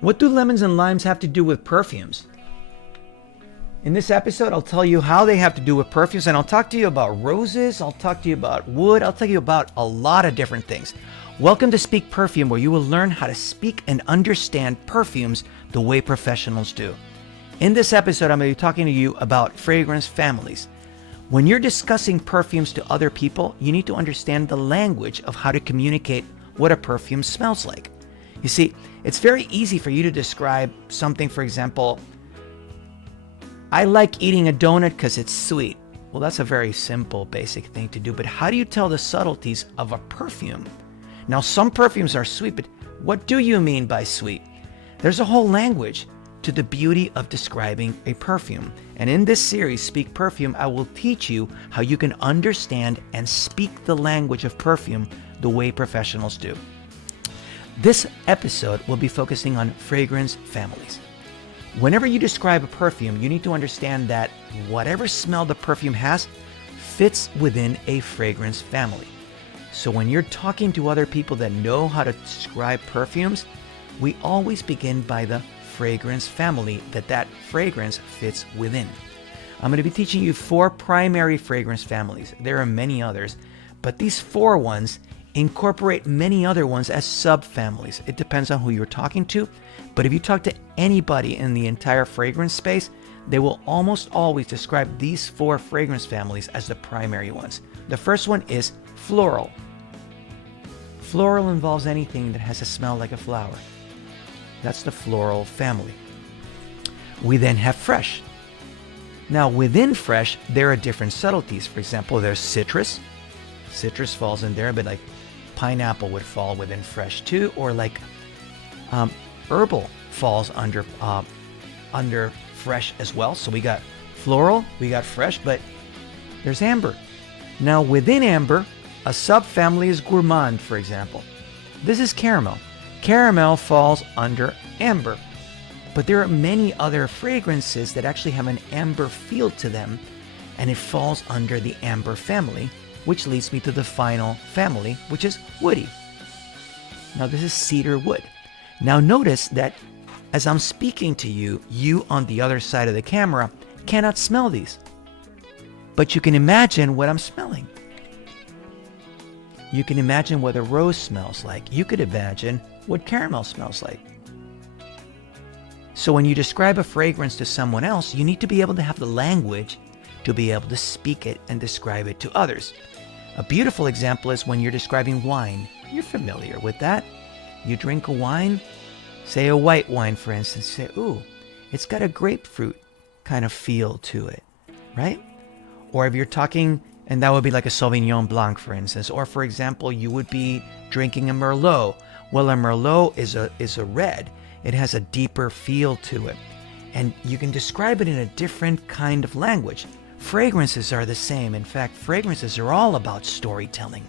What do lemons and limes have to do with perfumes? In this episode, I'll tell you how they have to do with perfumes, and I'll talk to you about roses, I'll talk to you about wood, I'll tell you about a lot of different things. Welcome to Speak Perfume, where you will learn how to speak and understand perfumes the way professionals do. In this episode, I'm going to be talking to you about fragrance families. When you're discussing perfumes to other people, you need to understand the language of how to communicate what a perfume smells like. You see, it's very easy for you to describe something, for example, I like eating a donut because it's sweet. Well, that's a very simple, basic thing to do, but how do you tell the subtleties of a perfume? Now, some perfumes are sweet, but what do you mean by sweet? There's a whole language to the beauty of describing a perfume. And in this series, Speak Perfume, I will teach you how you can understand and speak the language of perfume the way professionals do. This episode will be focusing on fragrance families. Whenever you describe a perfume, you need to understand that whatever smell the perfume has fits within a fragrance family. So when you're talking to other people that know how to describe perfumes, we always begin by the fragrance family that fragrance fits within. I'm going to be teaching you 4 primary fragrance families. There are many others, but these 4 ones incorporate many other ones as subfamilies. It depends on who you're talking to, but if you talk to anybody in the entire fragrance space, they will almost always describe these 4 fragrance families as the primary ones. The first one is floral. Floral involves anything that has a smell like a flower. That's the floral family. We then have fresh. Now within fresh, there are different subtleties. For example, there's citrus. Citrus falls in there, but like pineapple would fall within fresh too, or like herbal falls under fresh as well. So we got floral, we got fresh, but there's amber. Now within amber, a subfamily is gourmand, for example. This is caramel. Caramel falls under amber, but there are many other fragrances that actually have an amber feel to them, and it falls under the amber family, which leads me to the final family, which is woody. Now this is cedar wood. Now notice that as I'm speaking to you, you on the other side of the camera cannot smell these, but you can imagine what I'm smelling. You can imagine what a rose smells like. You could imagine what caramel smells like. So when you describe a fragrance to someone else, you need to be able to have the language to be able to speak it and describe it to others. A beautiful example is when you're describing wine. You're familiar with that. You drink a wine, say a white wine, for instance, say, ooh, it's got a grapefruit kind of feel to it, right? Or if you're talking, and that would be like a Sauvignon Blanc, for instance, or for example, you would be drinking a Merlot. Well, a Merlot is a red. It has a deeper feel to it. And you can describe it in a different kind of language. Fragrances are the same. In fact, fragrances are all about storytelling.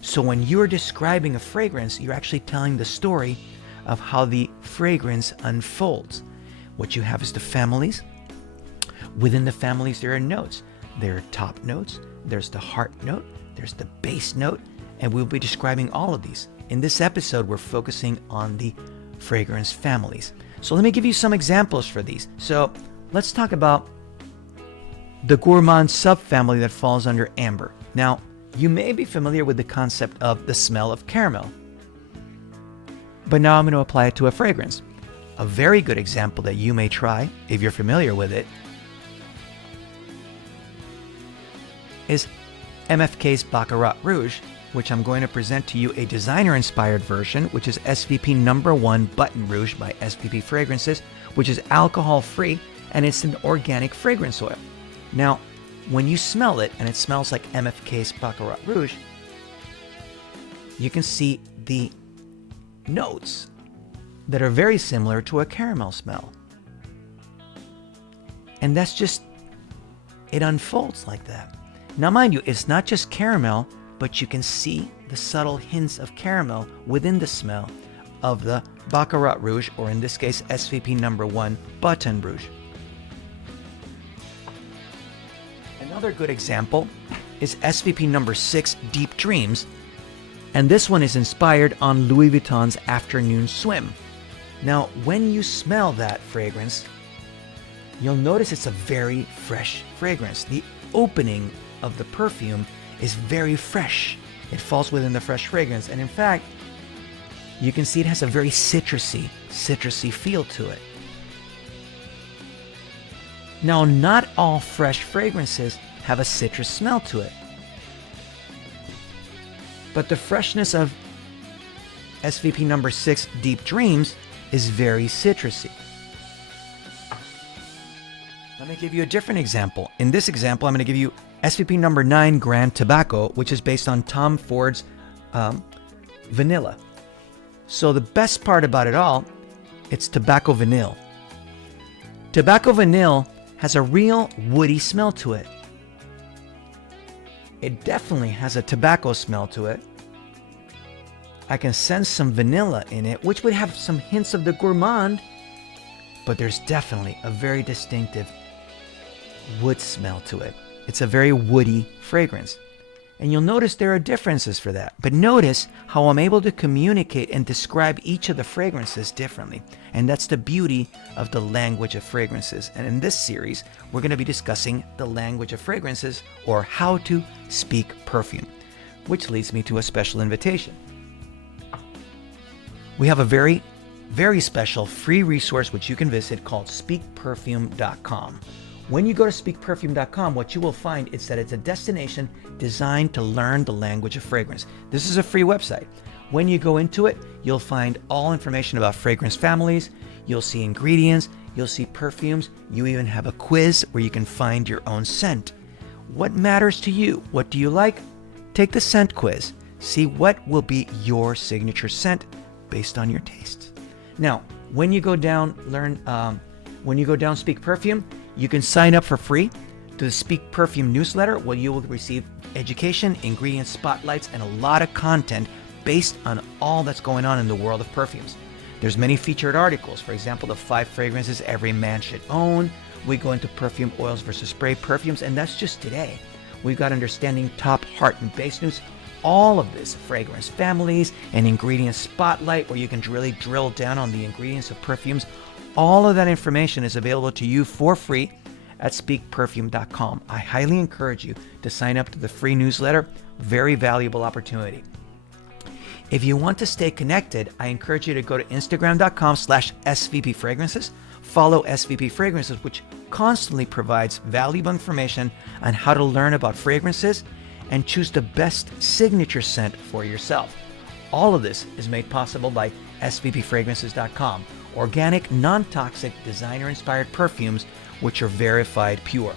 So when you're describing a fragrance, you're actually telling the story of how the fragrance unfolds. What you have is the families. Within the families, there are notes. There are top notes. There's the heart note. There's the base note. And we'll be describing all of these. In this episode, we're focusing on the fragrance families. So let me give you some examples for these. So let's talk about the gourmand subfamily that falls under amber. Now, you may be familiar with the concept of the smell of caramel, but now I'm going to apply it to a fragrance. A very good example that you may try, if you're familiar with it, is MFK's Baccarat Rouge, which I'm going to present to you a designer-inspired version, which is SVP number 1 Button Rouge by SVP Fragrances, which is alcohol-free, and it's an organic fragrance oil. Now, when you smell it, and it smells like MFK's Baccarat Rouge, you can see the notes that are very similar to a caramel smell. And that's just, it unfolds like that. Now, mind you, it's not just caramel, but you can see the subtle hints of caramel within the smell of the Baccarat Rouge, or in this case, SVP number 1 Button Rouge. Another good example is SVP number 6 Deep Dreams, and this one is inspired on Louis Vuitton's Afternoon Swim. Now, when you smell that fragrance, you'll notice it's a very fresh fragrance. The opening of the perfume is very fresh. It falls within the fresh fragrance. And in fact, you can see it has a very citrusy feel to it. Now, not all fresh fragrances have a citrus smell to it. But the freshness of SVP number 6 Deep Dreams is very citrusy. Let me give you a different example. In this example, I'm going to give you SVP number 9 Grand Tobacco, which is based on Tom Ford's vanilla. So the best part about it all, it's tobacco vanille. Tobacco vanille has a real woody smell to it. It definitely has a tobacco smell to it. I can sense some vanilla in it, which would have some hints of the gourmand, but there's definitely a very distinctive wood smell to it. It's a very woody fragrance. And you'll notice there are differences for that. But notice how I'm able to communicate and describe each of the fragrances differently. And that's the beauty of the language of fragrances. And in this series, we're going to be discussing the language of fragrances, or how to speak perfume, which leads me to a special invitation. We have a very, very special free resource which you can visit called speakperfume.com. When you go to speakperfume.com, what you will find is that it's a destination designed to learn the language of fragrance. This is a free website. When you go into it, you'll find all information about fragrance families, you'll see ingredients, you'll see perfumes, you even have a quiz where you can find your own scent. What matters to you? What do you like? Take the scent quiz. See what will be your signature scent based on your tastes. Now, when you go down, Speak Perfume, you can sign up for free to the Speak Perfume newsletter, where you will receive education, ingredient spotlights, and a lot of content based on all that's going on in the world of perfumes. There's many featured articles. For example, the 5 fragrances every man should own. We go into perfume oils versus spray perfumes, and that's just today. We've got understanding top, heart, and base notes. All of this, fragrance families and ingredient spotlight, where you can really drill down on the ingredients of perfumes. All of that information is available to you for free at speakperfume.com. I highly encourage you to sign up to the free newsletter. Very valuable opportunity. If you want to stay connected, I encourage you to go to instagram.com/SVP Fragrances. Follow SVP Fragrances, which constantly provides valuable information on how to learn about fragrances and choose the best signature scent for yourself. All of this is made possible by svpfragrances.com. Organic, non-toxic, designer-inspired perfumes which are verified pure.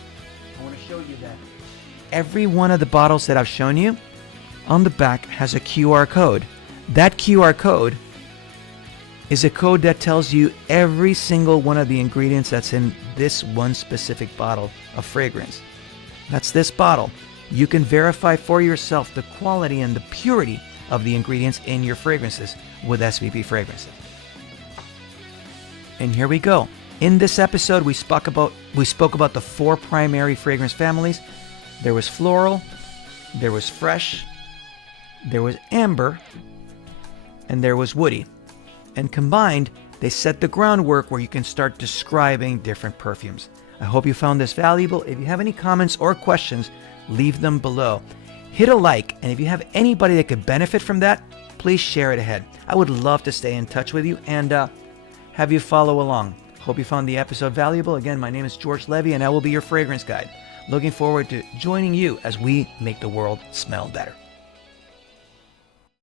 I want to show you that every one of the bottles that I've shown you on the back has a QR code. That QR code is a code that tells you every single one of the ingredients that's in this one specific bottle of fragrance. That's this bottle. You can verify for yourself the quality and the purity of the ingredients in your fragrances with SVP Fragrances. And here we go. In this episode, we spoke about the 4 primary fragrance families. There was floral, there was fresh, there was amber, and there was woody. And combined, they set the groundwork where you can start describing different perfumes. I hope you found this valuable. If you have any comments or questions, leave them below. Hit a like, and if you have anybody that could benefit from that, please share it ahead. I would love to stay in touch with you and have you follow along. Hope you found the episode valuable. Again, my name is George Levy, and I will be your fragrance guide. Looking forward to joining you as we make the world smell better.